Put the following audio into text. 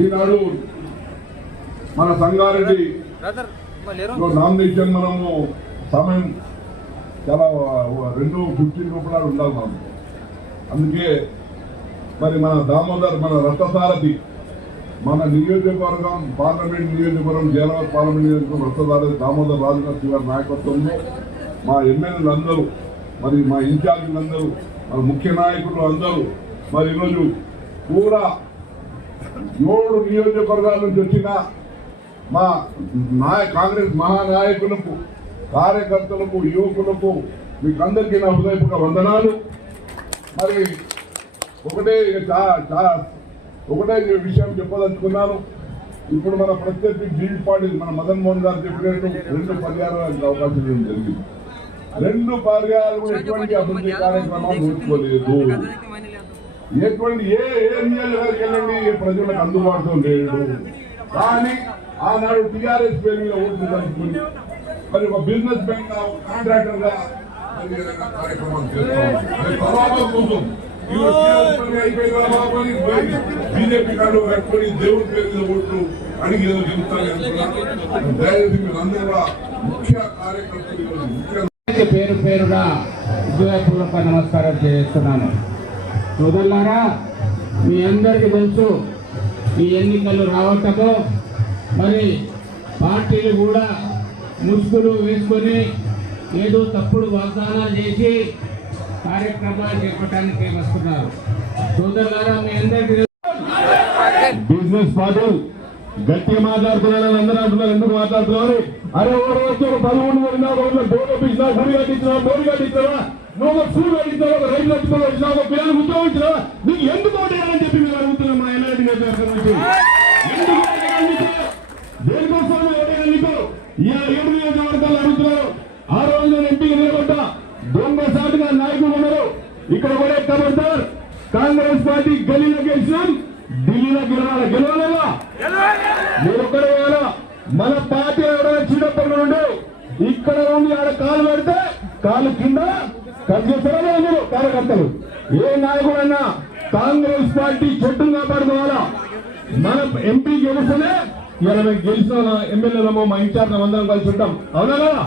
ఈనాడు మన సంగారెడ్డి నామినేషన్ మనము సమయం చాలా రెండు ఫిఫ్టీన్ రూపాయలు ఉండాలి మనం. అందుకే మరి మన దామోదర్ మన రక్తసారథి మన నియోజకవర్గం పార్లమెంట్ నియోజకవర్గం జైరాబాద్ పార్లమెంట్ నియోజకవర్గం రక్తసారథి దామోదర్ రాజనాథ్ గారి నాయకత్వంలో మా ఎమ్మెల్యేలు అందరూ మరి మా ఇన్ఛార్జీలు మన ముఖ్య నాయకులు అందరూ మరి ఈరోజు కూడా ఏడు నియోజకవర్గాల నుంచి వచ్చిన మా నాయ కాంగ్రెస్ మహానాయకులకు కార్యకర్తలకు యువకులకు మీకు అందరికీ నా హృదయపూర్వక వందనాలు. మరి ఒకటే ఒకటే విషయం చెప్పదలుచుకున్నాను. ఇప్పుడు మన ప్రత్యర్థి జీవి పార్టీ మన మదన్ మోహన్ గారు చెప్పినట్టు రెండు పర్యాలకు అవకాశం జరిగింది? రెండు పర్యాలు ఎటువంటి అభివృద్ధి కార్యక్రమాలు నోచుకోలేదు ఎటువంటి ఏ ఏ నియోజకవర్గానికి వెళ్ళండి ఏ ప్రజలకు అందుబాటులో లేడు కానీ ఆనాడు టిఆర్ఎస్ పేరు మీద ఓట్లు కలుపుకుని మరి ఒక బిజినెస్ మ్యాన్గా ఒక కాంట్రాక్టర్గా బీజేపీ కాడు కట్టుకొని దేవుడి పేరు మీద ఓట్లు అడిగి ఏదో చెబుతాను దయచేసి మీరు అందరూ కూడా ముఖ్య కార్యకర్తలు పేరు పేరుగా హృదయపూర్వక నమస్కారం చేస్తున్నాను. సోదరులారా మీ అందరికీ తెలుసు ఈ ఎన్నికలు రావటము. మరి పార్టీలు కూడా ముసుగులు వేసుకొని ఏదో తప్పుడు వాగ్దానాలు చేసి కార్యక్రమాలు చేపట్టడానికి వస్తున్నారు. సోదరులారా మీ అందరికీ బిజినెస్ పార్టీలు గట్టిగా మాట్లాడుతున్నారని అందరూ అంటున్నారు ఎందుకు మాట్లాడుతున్నారు? అరే ఓ వచ్చి ఒక పదమూడు వేల నాలుగు వందల బోర్డు ఇచ్చినా గుడి కట్టించినా బోర్డు కట్టించినా నువ్వు ఒక స్కూల్ కట్టించావు ఒక రైలు కట్టుకుని వచ్చినా ఒక పిల్లలు ఉద్యోగం ఇచ్చినా నీకు ఎందుకు ఓటేయాలని చెప్పి మేము అడుగుతున్నాం మా ఎన్ఆర్టీ నుంచి. ఎందుకు దేనికోసం ఓటేయాలి నీకు ఈ ఏడు నియోజకవర్గాలు అడుగుతున్నారు. ఆ రోజు నేను ఎంపీకి నిలబడ్డా. దొంగ సాటుగా నాయకులు ఉన్నారు. ఇక్కడ కూడా ఖబర్దార్ కాంగ్రెస్ పార్టీ గలీలో గెలిచినాం. ఢిల్లీలో గెలవాలి? గెలవలేదా? మన పార్టీ ఎవరైనా చీడప్పటి నుండి ఇక్కడ ఉండి ఆడ కాలు పెడితే కాలు కింద కట్ చేస్తారా మీరు? కార్యకర్తలు. ఏ నాయకుడైనా కాంగ్రెస్ పార్టీ చెట్టును కాపాడుకోవాలా? మన ఎంపీ గెలిస్తేనే ఇలా మేము గెలిచిన ఎమ్మెల్యేలమో మా ఇన్ఛార్జ్ అందరం కలిసి ఉంటాం. అవునా కదా